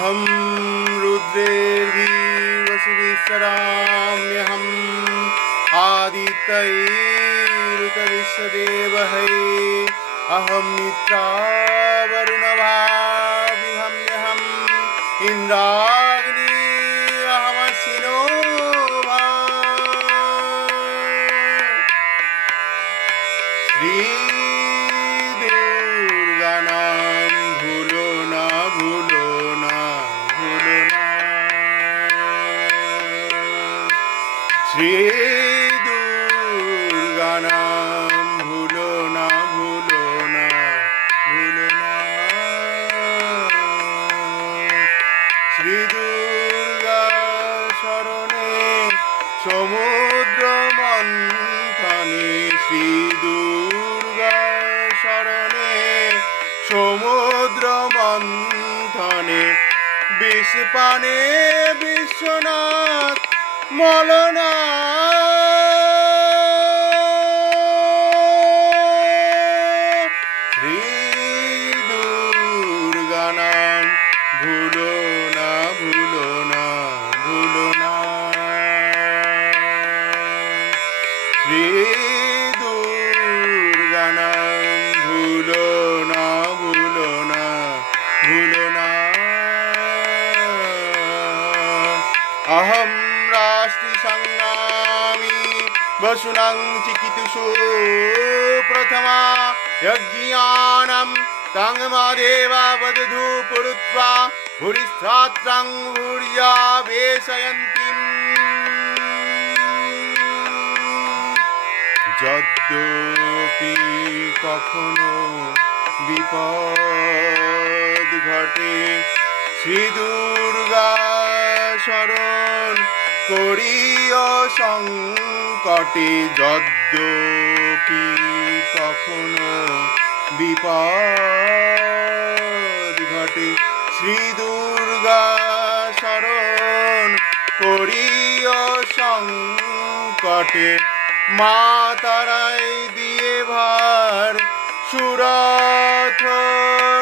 हम रुद्रेर्विवस्विश्वराम्यहम् आदित्यैरुतविश्वदेवहै अहं मित्रावरुणभाविहम्यहम् इन्द्राग्नी अहमसिनो भा श्री श्री दुर्गा नाम भूलो ना भूलो ना भूलो ना श्री दुर्गा शरणे समुद्र मंथने श्री दुर्गा शरणे समुद्र मंथने विषपाने विश्वनाथ मलना श्री दुर्गा नाम भूलो ना भूलो ना भूलो ना श्री दुर्गा नाम भूलो ना भूलो ना भूलो ना अहम संगामी वसुनं चिकितुषु प्रथमा यज्ञानं तंगमादेवा वदधु पुरुत्वा भूरिस्त्रात्रं भूर्या वेशयन्तीं यद्यपि कखनो विपद घटे श्री दुर्गा शरण करिय संकटे यद्यपि कखनो विपद घटे श्री दुर्गा शरण करिय संकटे मा ताराई दिए भार सुरथ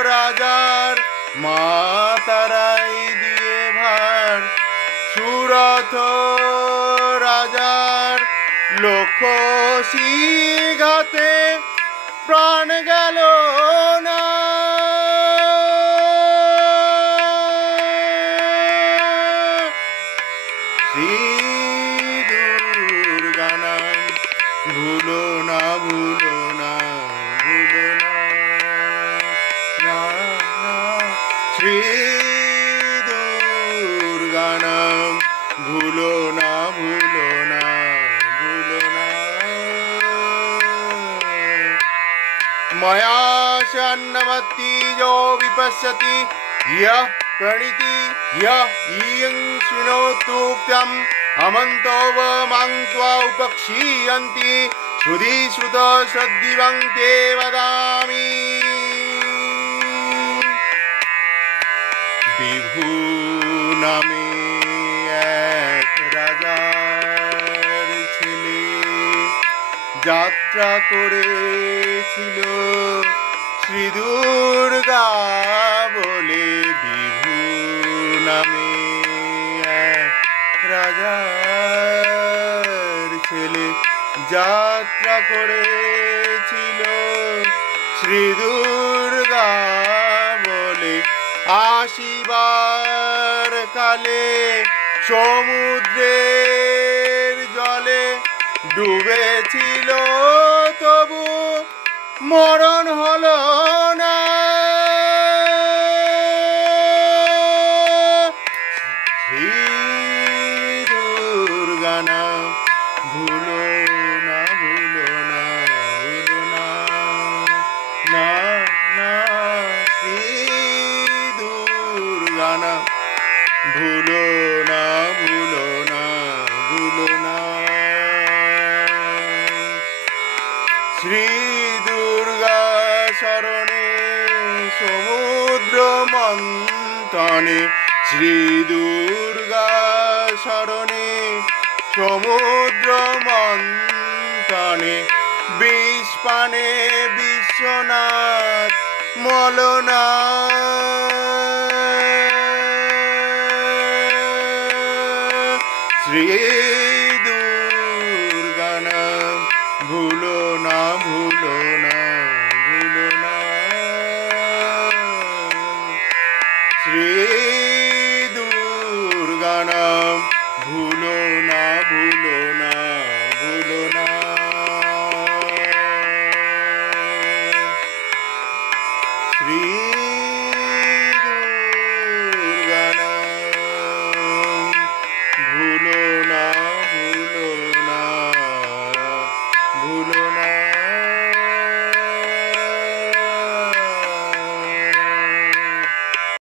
राजार मा ताराई दिए भार सुरथ राजार लोखसी घाते प्राण गেল না श्री दुर्गा नाम भूलो ना भूलो ना भूलो ना ना ना श्री दुर्गा नाम भूलो ना भूलो ना भूलो ना मया शन्नमति यो विपश्यति यः प्रणीति यः इयं शृणोतुक्तं अमन्तो मां त्वा उपक्षीयन्ति श्रुति श्रुत श्रद्धिवं ते वदामि विभु नामे एक राजार ছেলে যাত্রা করেছিল শ্রী দুর্গা বলে বিভু নামে এক রাজার ছেলে যাত্রা করেছিল শ্রী দুর্গা বলে আসিবার কালে সমুদ্রের জলে ডুবেছিল তবু মরণ হলো না শ্রী দুর্গা নাম ভুলো না ভুলো না ভুলো না না না শ্রী দুর্গা নাম ভুলো না ভুলো না ভুলো না শ্রী দুর্গা শরণে সমুদ্র মন্থনে শ্রী দুর্গা শরণে সমুদ্র মন্থনে বিষ পানে বিশ্বনাথ মলনা श्री दुर्गा नाम भूलो ना भूलो ना भूलो ना श्री दुर्गा नाम भूलो ना भूलो ना भूलो ना श्री